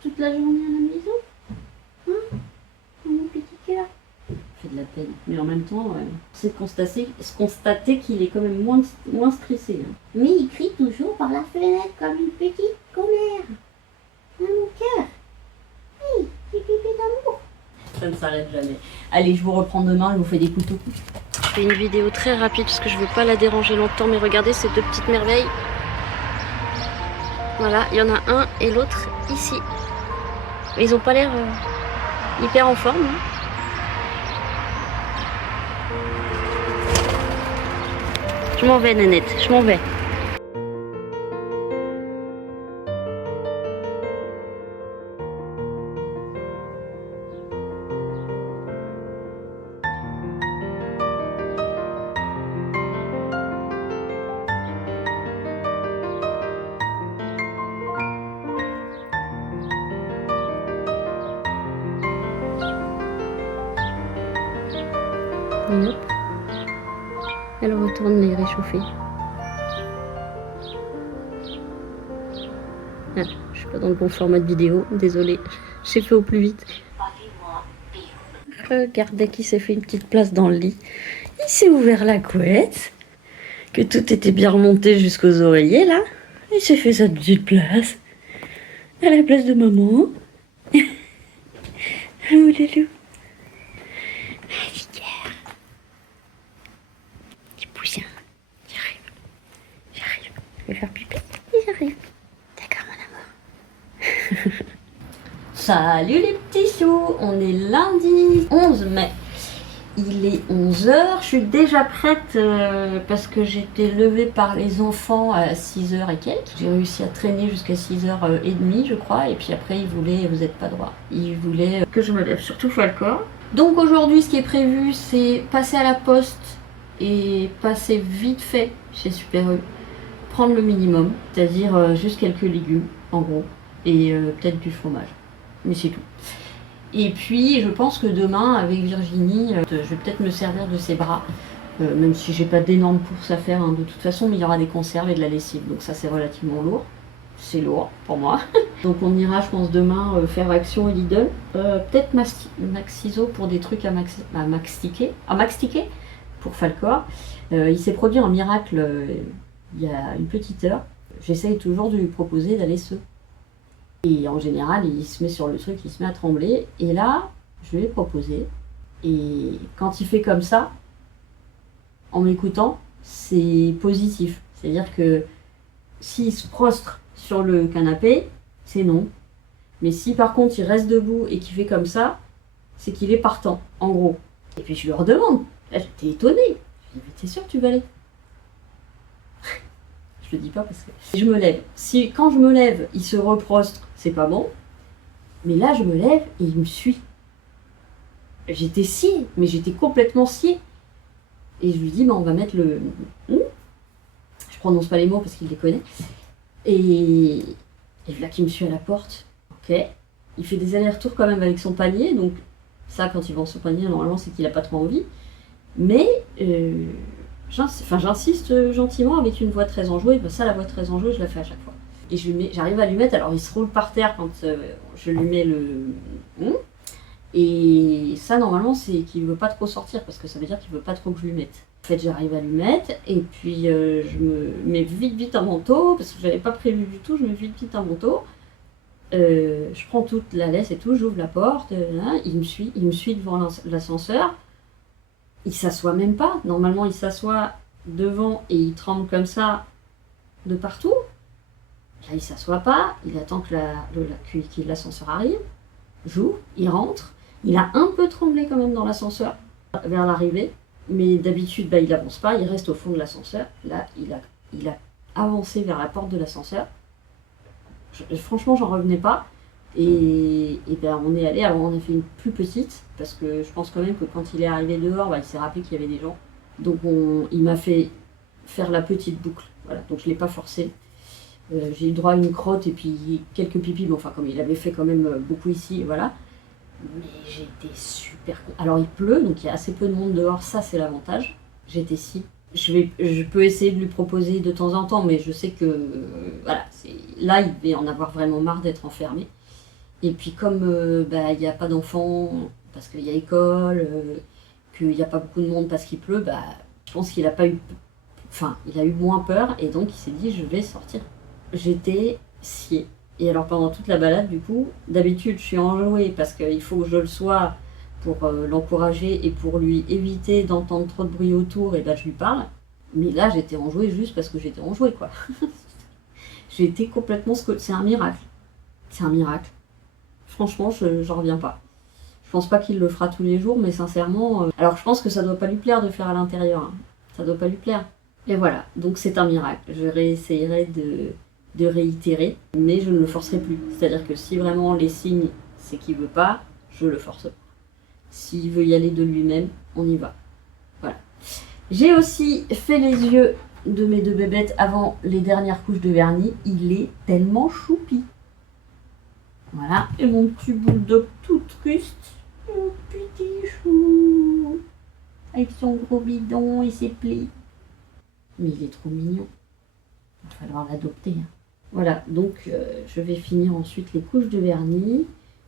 toute la journée à la maison. Hein, mon petit cœur. Ça fait de la peine. Mais en même temps, c'est de constater qu'il est quand même moins stressé. Hein. Mais il crie toujours par la fenêtre comme une petite commère. Hein, mon cœur. Oui, petit bébé d'amour. Ça ne s'arrête jamais. Allez, je vous reprends demain, je vous fais des couteaux. Je fais une vidéo très rapide parce que je veux pas la déranger longtemps, mais regardez ces 2 petites merveilles. Voilà, il y en a un et l'autre ici. Ils ont pas l'air hyper en forme. Hein. Je m'en vais, Nanette, je m'en vais. Et hop. Elle retourne les réchauffer. Ah, je suis pas dans le bon format de vidéo, désolée. J'ai fait au plus vite. Regardez qui s'est fait une petite place dans le lit. Il s'est ouvert la couette. Que tout était bien remonté jusqu'aux oreillers là. Il s'est fait sa petite place. À la place de maman. Oh loulou. Je vais faire pipi et j'arrive. D'accord mon amour. Salut les petits choux. On est lundi 11 mai. Il est 11h. Je suis déjà prête parce que j'étais levée par les enfants à 6h et quelques. J'ai réussi à traîner jusqu'à 6h30 je crois. Et puis après ils voulaient, vous n'êtes pas droit, ils voulaient que je me lève, surtout Falcor. Donc aujourd'hui ce qui est prévu c'est passer à la poste et passer vite fait chez Super U. Prendre le minimum, c'est-à-dire juste quelques légumes, en gros, et peut-être du fromage. Mais c'est tout. Et puis, je pense que demain, avec Virginie, je vais peut-être me servir de ses bras, même si j'ai pas d'énormes courses à faire hein, de toute façon, mais il y aura des conserves et de la lessive, donc ça c'est relativement lourd. C'est lourd pour moi. Donc on ira, je pense, demain faire Action et Lidl. Peut-être Maxiso pour des trucs à mastiquer pour Falcor. Il s'est produit un miracle il y a une petite heure. J'essaye toujours de lui proposer d'aller se. Et en général, il se met sur le truc, il se met à trembler. Et là, je lui ai proposé. Et quand il fait comme ça, en m'écoutant, c'est positif. C'est-à-dire que s'il se prostre sur le canapé, c'est non. Mais si par contre il reste debout et qu'il fait comme ça, c'est qu'il est partant, en gros. Et puis je lui redemande. Là, j'étais étonnée. Je lui dis, mais t'es sûre que tu vas aller ? Je le dis pas parce que je me lève. Si quand je me lève, il se reprostre, c'est pas bon. Mais là, je me lève et il me suit. J'étais sciée, mais j'étais complètement sciée. Et je lui dis, bah, on va mettre le... Je prononce pas les mots parce qu'il les connaît. Et, et là qui me suit à la porte. Ok. Il fait des allers-retours quand même avec son panier, donc ça, quand il vend son panier, normalement, c'est qu'il a pas trop envie. Mais j'insiste gentiment avec une voix très enjouée. Ben ça, la voix très enjouée, je la fais à chaque fois. Et j'arrive à lui mettre, alors il se roule par terre quand je lui mets le... Et ça, normalement, c'est qu'il veut pas trop sortir, parce que ça veut dire qu'il veut pas trop que je lui mette. En fait, j'arrive à lui mettre, et puis je me mets vite un manteau, parce que j'avais pas prévu du tout, je mets vite un manteau. Je prends toute la laisse et tout, j'ouvre la porte, il me suit devant l'ascenseur. Il s'assoit même pas. Normalement, il s'assoit devant et il tremble comme ça de partout. Là, il s'assoit pas. Il attend que l'ascenseur arrive. Joue, il rentre. Il a un peu tremblé quand même dans l'ascenseur vers l'arrivée. Mais d'habitude, il avance pas. Il reste au fond de l'ascenseur. Là, il a avancé vers la porte de l'ascenseur. Franchement, j'en revenais pas. Et on est allé, alors on a fait une plus petite, parce que je pense quand même que quand il est arrivé dehors, il s'est rappelé qu'il y avait des gens. Donc il m'a fait faire la petite boucle, voilà, donc je ne l'ai pas forcé. J'ai eu droit à une crotte et puis quelques pipis, mais enfin comme il avait fait quand même beaucoup ici, voilà. Mais j'étais super... Alors il pleut, donc il y a assez peu de monde dehors, ça c'est l'avantage. J'étais si... Je peux essayer de lui proposer de temps en temps, mais je sais que voilà, là il va en avoir vraiment marre d'être enfermé. Et puis comme il n'y a pas d'enfants, parce qu'il y a école, qu'il n'y a pas beaucoup de monde parce qu'il pleut, je pense qu'il a pas eu... Enfin, il a eu moins peur et donc il s'est dit je vais sortir. J'étais sciée. Et alors pendant toute la balade, du coup, d'habitude je suis enjouée parce qu'il faut que je le sois pour l'encourager et pour lui éviter d'entendre trop de bruit autour, et je lui parle. Mais là j'étais enjouée juste parce que j'étais enjouée, quoi. J'étais complètement... C'est un miracle. C'est un miracle. Franchement, j'en reviens pas. Je pense pas qu'il le fera tous les jours, mais sincèrement... Alors je pense que ça doit pas lui plaire de faire à l'intérieur. Hein. Ça doit pas lui plaire. Et voilà, donc c'est un miracle. Je réessayerai de réitérer, mais je ne le forcerai plus. C'est-à-dire que si vraiment les signes, c'est qu'il veut pas, je le force pas. S'il veut y aller de lui-même, on y va. Voilà. J'ai aussi fait les yeux de mes deux bébêtes avant les dernières couches de vernis. Il est tellement choupi. Voilà, et mon petit bulldog tout triste, mon petit chou, avec son gros bidon et ses plis. Mais il est trop mignon, il va falloir l'adopter. Hein. Voilà, donc je vais finir ensuite les couches de vernis.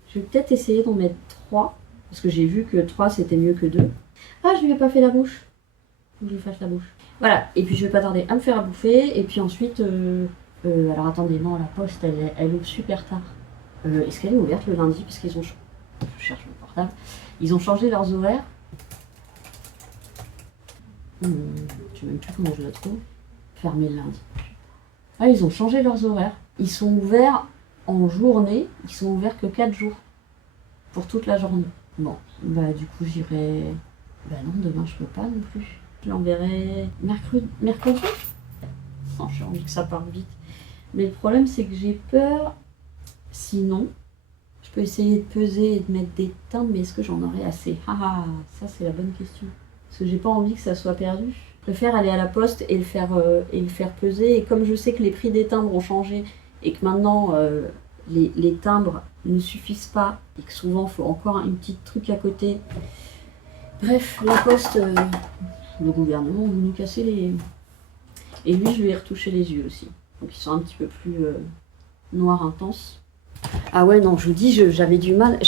Je vais peut-être essayer d'en mettre 3, parce que j'ai vu que 3 c'était mieux que 2. Ah, je lui ai pas fait la bouche. Faut que je lui fasse la bouche. Voilà, et puis je vais pas tarder à me faire à bouffer, et puis ensuite, alors attendez, non, la poste elle ouvre super tard. Est-ce qu'elle est ouverte le lundi? Parce qu'ils ont... Je cherche mon portable. Ils ont changé leurs horaires. Je ne sais même plus comment je la trouve. Fermé le lundi. Ah, ils ont changé leurs horaires. Ils sont ouverts en journée. Ils sont ouverts que 4 jours. Pour toute la journée. Bon, du coup j'irai... non, demain je peux pas non plus. Je l'enverrai mercredi. Non, j'ai envie que ça parte vite. Mais le problème c'est que j'ai peur... Sinon, je peux essayer de peser et de mettre des timbres, mais est-ce que j'en aurai assez? Ah, ça c'est la bonne question. Parce que j'ai pas envie que ça soit perdu. Je préfère aller à la poste et le faire peser. Et comme je sais que les prix des timbres ont changé et que maintenant les timbres ne suffisent pas et que souvent il faut encore un petit truc à côté. Bref, la poste, le gouvernement veut nous casser les... Et lui, je lui ai retouché les yeux aussi. Donc ils sont un petit peu plus noirs intenses. Ah ouais, non, je vous dis, j'avais du mal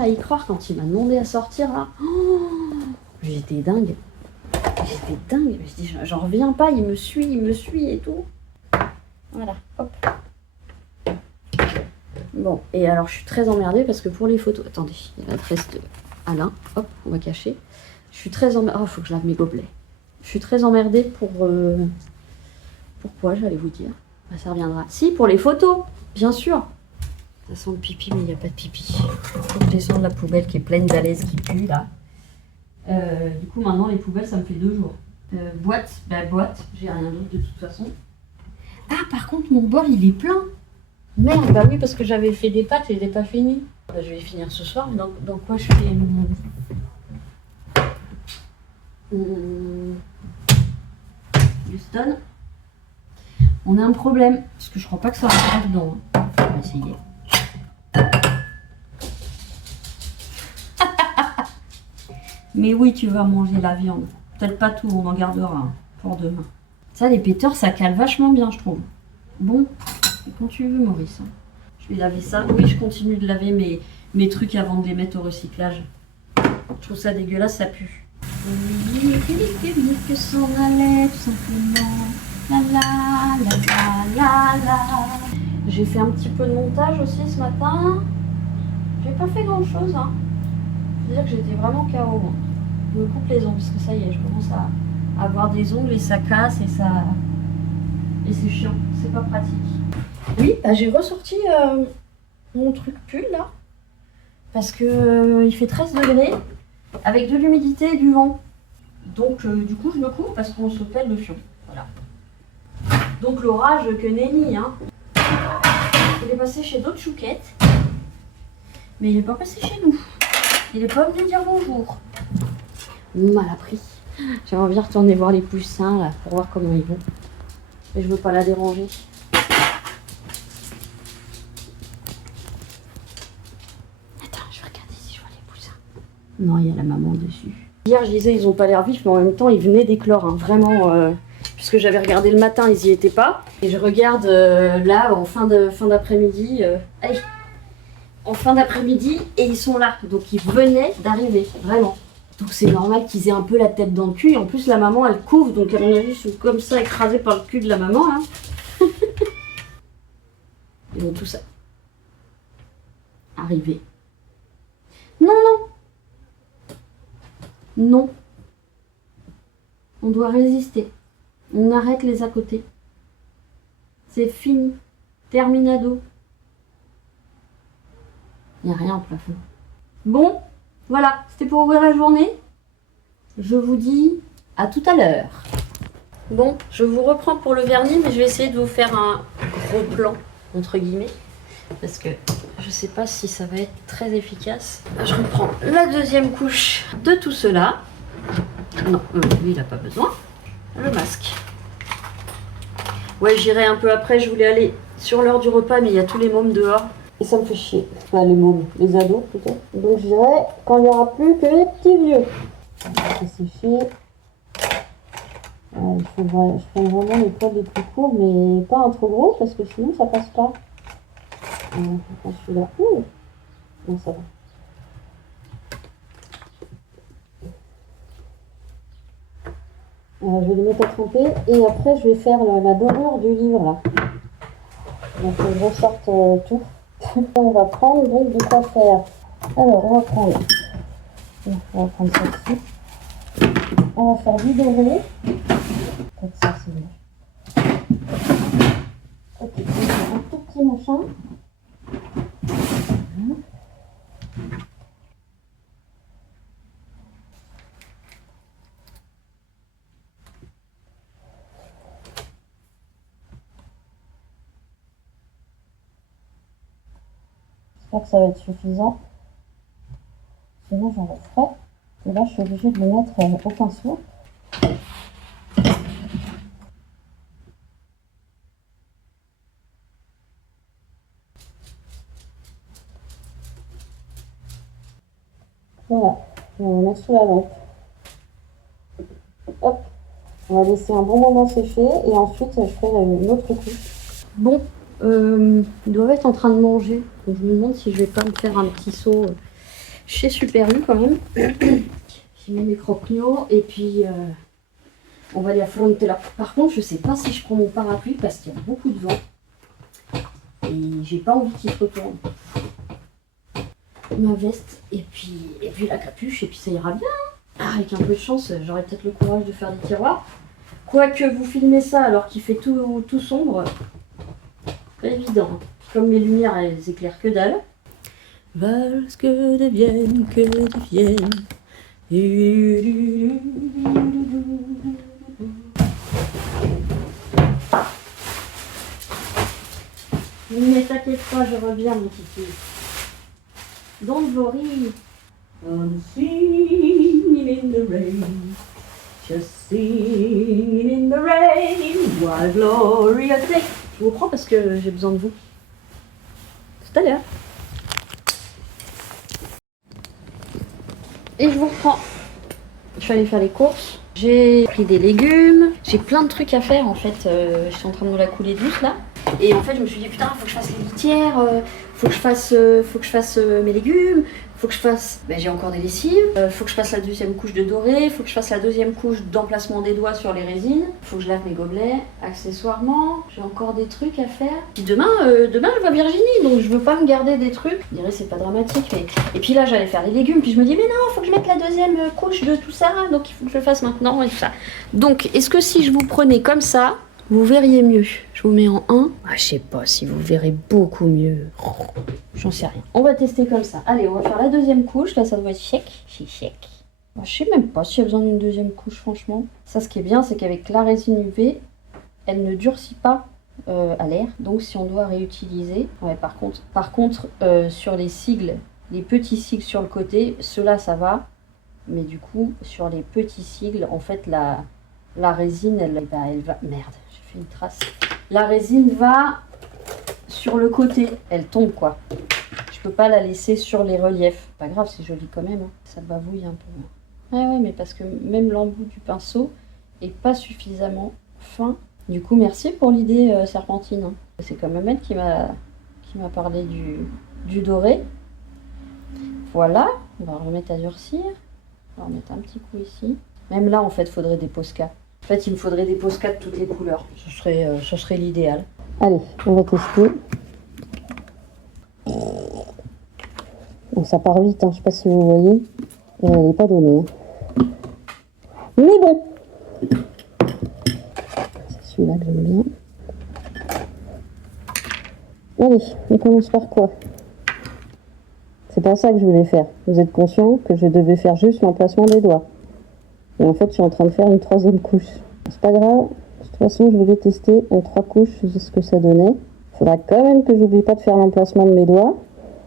à y croire quand il m'a demandé à sortir là. Oh, j'étais dingue. Je dis, j'en reviens pas, il me suit et tout. Voilà, hop. Bon, et alors je suis très emmerdée parce que pour les photos... Attendez, il y a l'adresse de Alain. Hop, on va cacher. Je suis très emmerdée... Oh, faut que je lave mes gobelets. Je suis très emmerdée pour... Pourquoi, j'allais vous dire. Ça reviendra. Si, pour les photos, bien sûr. Ça sent le pipi, mais il n'y a pas de pipi. Faut que je descende la poubelle qui est pleine d'alaises qui pue, là. Du coup, maintenant, les poubelles, ça me fait 2 jours. Boîte, j'ai rien d'autre de toute façon. Ah, par contre, mon bol, il est plein. Merde, oui, parce que j'avais fait des pâtes et je n'ai pas fini. Je vais finir ce soir, mais dans quoi je fais Houston. On a un problème, parce que je crois pas que ça rentre dedans. Hein. On va essayer. Mais oui, tu vas manger la viande. Peut-être pas tout, on en gardera hein, pour demain. Ça, les péteurs, ça cale vachement bien, je trouve. Bon, quand tu veux, Maurice. Hein. Je vais laver ça. Oui, je continue de laver mes trucs avant de les mettre au recyclage. Je trouve ça dégueulasse, ça pue. Que s'en allait tout simplement. La la la la la la. J'ai fait un petit peu de montage aussi ce matin. J'ai pas fait grand chose. Hein. Je veux dire que j'étais vraiment KO. Hein. Je me coupe les ongles parce que ça y est, je commence à avoir des ongles et ça casse et ça. Et c'est chiant, c'est pas pratique. Oui, bah, j'ai ressorti mon truc pull là. Parce que il fait 13 degrés avec de l'humidité et du vent. Donc du coup je me couvre parce qu'on se pèle le fion. Voilà. Donc l'orage que nenni, hein. Il est passé chez d'autres chouquettes. Mais il n'est pas passé chez nous. Il n'est pas venu dire bonjour. Mal appris. J'aimerais bien retourner voir les poussins là pour voir comment ils vont. Et je veux pas la déranger. Attends, je vais regarder si je vois les poussins. Non, il y a la maman dessus. Hier, je disais, ils ont pas l'air vifs, mais en même temps, ils venaient d'éclore. Hein, vraiment, puisque j'avais regardé le matin, ils y étaient pas. Et je regarde là, en fin d'après-midi. Allez, en fin d'après-midi, et ils sont là. Donc, ils venaient d'arriver, vraiment. Donc, c'est normal qu'ils aient un peu la tête dans le cul. Et en plus, la maman, elle couvre. Donc, à mon avis, ils sont comme ça, écrasés par le cul de la maman. Hein. Ils vont tous arriver. Non, non. Non. On doit résister. On arrête les à côté. C'est fini. Terminado. Il n'y a rien au plafond. Bon, voilà. C'était pour ouvrir la journée. Je vous dis à tout à l'heure. Bon, je vous reprends pour le vernis, mais je vais essayer de vous faire un gros plan, entre guillemets. Parce que je sais pas si ça va être très efficace. Je reprends la deuxième couche de tout cela. Non, lui il n'a pas besoin. Le masque. Ouais, j'irai un peu après. Je voulais aller sur l'heure du repas, mais il y a tous les mômes dehors. Et ça me fait chier. Enfin, les mômes, les ados plutôt. Donc j'irai quand il n'y aura plus que les petits vieux. C'est séché. Je prends vraiment les poils les plus courts, mais pas un trop gros parce que sinon ça passe pas. Celui-là. Non, ça va. Je vais les mettre à tremper et après je vais faire la dorure du livre là. Donc je ressorte tout. On va prendre donc de quoi faire. Alors on va prendre celle-ci. On va faire du doré. Peut-être ça c'est bien. Ok, on va faire un tout petit machin. J'espère que ça va être suffisant. Sinon j'en referai. Et là je suis obligée de le mettre au pinceau. Voilà, on va le mettre sous la lampe. Hop, on va laisser un bon moment sécher et ensuite je ferai une autre couche. Bon, ils doivent être en train de manger. Donc je me demande si je vais pas me faire un petit saut chez Super U quand même. J'ai mis mes croquignots et puis on va aller affronter là. Par contre, je sais pas si je prends mon parapluie parce qu'il y a beaucoup de vent. Et j'ai pas envie qu'il se retourne. Ma veste et puis la capuche et puis ça ira bien. Avec un peu de chance, j'aurai peut-être le courage de faire des tiroirs. Quoique vous filmez ça alors qu'il fait tout sombre, pas évident. Comme mes lumières elles éclairent que dalle. Valse que devienne, mais t'inquiète pas, je reviens mon petit. Don't worry. I'm singing in the rain. Just singing in the rain, while Gloria takes. Je vous prends parce que j'ai besoin de vous. Tout à l'heure. Et je vous reprends. Je suis allée faire les courses. J'ai pris des légumes. J'ai plein de trucs à faire en fait. Je suis en train de me la couler douce là. Et en fait, je me suis dit putain, faut que je fasse les litières, faut que je fasse mes légumes, faut que je fasse. Ben, j'ai encore des lessives, faut que je fasse la deuxième couche de doré, faut que je fasse la deuxième couche d'emplacement des doigts sur les résines, faut que je lave mes gobelets, accessoirement, j'ai encore des trucs à faire. Puis demain, je vois Virginie, donc je veux pas me garder des trucs. Je dirais c'est pas dramatique, mais. Et puis là, j'allais faire les légumes, puis je me dis mais non, faut que je mette la deuxième couche de tout ça, donc il faut que je le fasse maintenant et tout ça. Donc, est-ce que si je vous prenais comme ça, vous verriez mieux? Je vous mets en 1. Ah, je sais pas si vous verrez beaucoup mieux. J'en sais rien. On va tester comme ça. Allez, on va faire la deuxième couche. Là, ça doit être sec. C'est sec. Je sais même pas s'il y a besoin d'une deuxième couche, franchement. Ça, ce qui est bien, c'est qu'avec la résine UV, elle ne durcit pas à l'air. Donc, si on doit réutiliser... Ouais, par contre, sur les sigles, les petits sigles sur le côté, ceux-là, ça va. Mais du coup, sur les petits sigles, en fait, la résine, elle va... Merde, j'ai fait une trace. La résine va sur le côté. Elle tombe, quoi. Je peux pas la laisser sur les reliefs. Pas grave, c'est joli quand même. Hein. Ça bavouille un peu. Ouais, mais parce que même l'embout du pinceau est pas suffisamment fin. Du coup, merci pour l'idée, Serpentine. Hein. C'est comme Ahmed qui m'a parlé du doré. Voilà, on va remettre à durcir. On va remettre un petit coup ici. Même là, en fait, il faudrait des Posca. En fait, il me faudrait des Posca de toutes les couleurs. Ce serait l'idéal. Allez, on va tester. Bon, ça part vite, hein. Je sais pas si vous voyez. Et elle n'est pas donnée. Hein. Mais bon. C'est celui-là que j'aime bien. Allez, on commence par quoi? C'est pas ça que je voulais faire. Vous êtes conscient que je devais faire juste l'emplacement des doigts. Et en fait, je suis en train de faire une troisième couche. C'est pas grave. De toute façon, je voulais tester en 3 couches ce que ça donnait. Il faudra quand même que j'oublie pas de faire l'emplacement de mes doigts.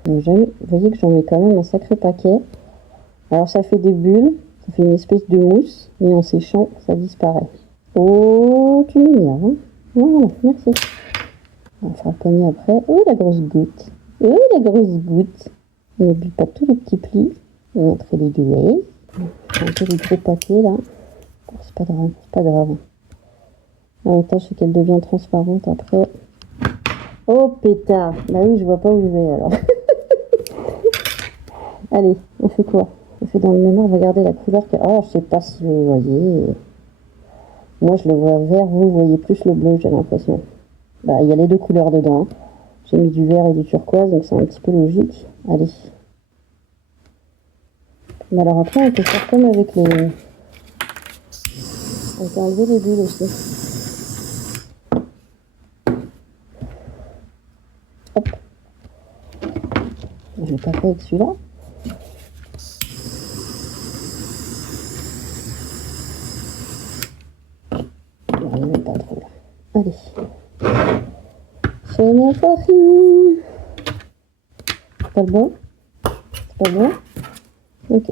Donc, vous voyez que j'en mets quand même un sacré paquet. Alors, ça fait des bulles. Ça fait une espèce de mousse. Et en séchant, ça disparaît. Oh, tu m'énerves. Hein, voilà, merci. On fera cogner après. Oh, la grosse goutte. Oh, la grosse goutte. On n'oublie pas tous les petits plis. On va montrer les doigts. Un peu les gros paquets là. C'est pas grave, c'est pas grave. L'avantage c'est qu'elle devient transparente après. Oh pétard. Bah oui, je vois pas où je vais alors. Allez, on fait quoi? On fait dans le même ordre, regardez la couleur. Oh, je sais pas si vous voyez. Moi je le vois vert, vous voyez plus le bleu, j'ai l'impression. Bah il y a les deux couleurs dedans. Hein. J'ai mis du vert et du turquoise, donc c'est un petit peu logique. Allez. Mais alors après, on peut faire comme avec les... On peut enlever les bulles aussi. Hop. Je vais pas faire avec celui-là. Non, il n'y en a pas trop là. Allez. C'est ma farine. C'est pas le bon? C'est pas bon? Ok.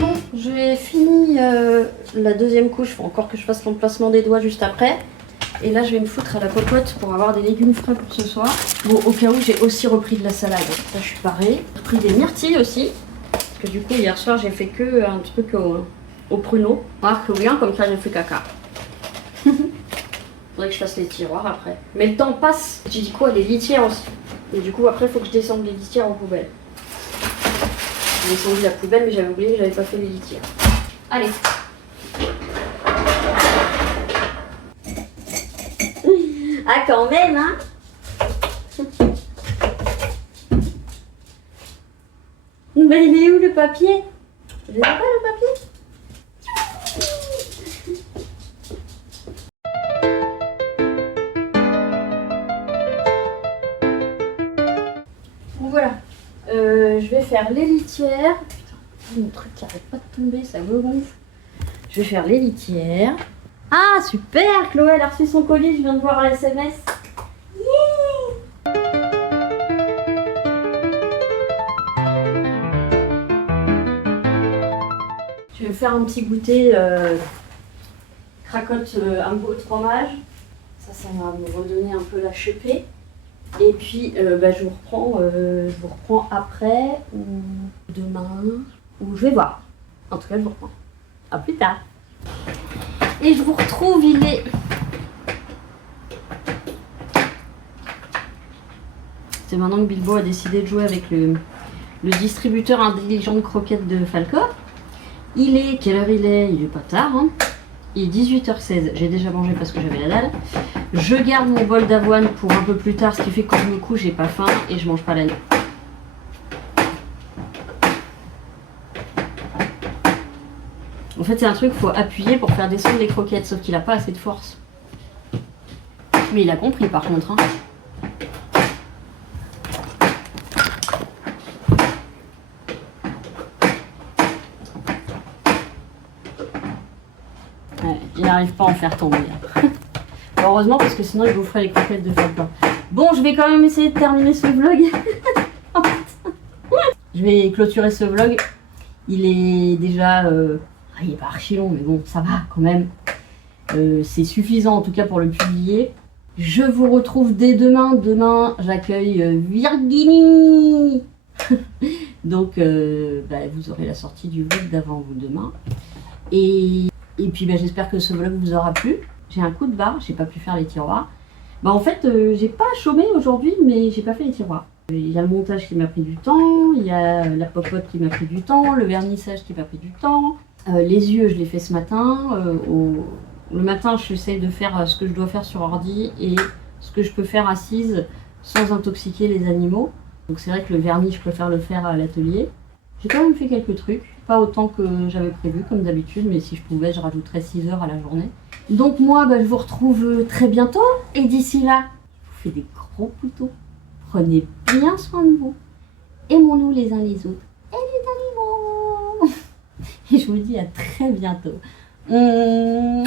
Bon, j'ai fini la deuxième couche. Il faut encore que je fasse l'emplacement des doigts juste après. Et là, je vais me foutre à la popote pour avoir des légumes frais pour ce soir. Bon, au cas où, j'ai aussi repris de la salade. Ça, je suis parée. J'ai pris des myrtilles aussi. Parce que du coup, hier soir, j'ai fait que un truc au pruneau. Marque bien, comme ça, j'ai fait caca. Faudrait que je fasse les tiroirs après. Mais le temps passe. J'ai dit quoi? Les litières aussi. Et du coup, après, il faut que je descende les litières en poubelle. J'ai descendu la poubelle, mais j'avais oublié que j'avais pas fait les litières. Allez. Ah, quand même, hein. Mais il est où le papier? Je n'ai pas le papier. Bon, voilà. faire les litières. Putain, mon truc qui arrête pas de tomber, ça me gonfle. Je vais faire les litières. Ah, super! Chloé, elle a reçu son colis, je viens de voir un SMS. Je vais faire un petit goûter cracotte un beau de fromage. Ça va me redonner un peu la chepée. Et puis je vous reprends après ou demain ou je vais voir. En tout cas, je vous reprends. À plus tard. Et je vous retrouve, il est... C'est maintenant que Bilbo a décidé de jouer avec le distributeur intelligent de croquettes de Falco. Il est... Quelle heure il est? Il est pas tard, hein. Il est 18h16. J'ai déjà mangé parce que j'avais la dalle. Je garde mon bol d'avoine pour un peu plus tard, ce qui fait que quand je me couche, j'ai pas faim et je mange pas la nuit. En fait, c'est un truc, il faut appuyer pour faire descendre les croquettes, sauf qu'il a pas assez de force. Mais il a compris par contre, hein. Ouais, il n'arrive pas à en faire tomber. Heureusement, parce que sinon il vous ferait les croquettes de Falcon. Bon, je vais quand même essayer de terminer ce vlog. Je vais clôturer ce vlog. Il est déjà... il n'est pas archi long, mais bon, ça va quand même. C'est suffisant en tout cas pour le publier. Je vous retrouve dès demain. Demain, j'accueille Virginie. Donc, vous aurez la sortie du vlog d'avant vous demain. Et puis, j'espère que ce vlog vous aura plu. J'ai un coup de barre, j'ai pas pu faire les tiroirs. En fait, j'ai pas chômé aujourd'hui, mais j'ai pas fait les tiroirs. Il y a le montage qui m'a pris du temps, il y a la popote qui m'a pris du temps, le vernissage qui m'a pris du temps. Les yeux, je l'ai fait ce matin. Le matin, j'essaie de faire ce que je dois faire sur ordi et ce que je peux faire assise sans intoxiquer les animaux. Donc c'est vrai que le vernis, je préfère le faire à l'atelier. J'ai quand même fait quelques trucs, pas autant que j'avais prévu comme d'habitude, mais si je pouvais, je rajouterais 6 heures à la journée. Donc moi, je vous retrouve très bientôt et d'ici là, je vous fais des gros poutons. Prenez bien soin de vous. Aimons-nous les uns les autres et les animaux. Et je vous dis à très bientôt. Mouah.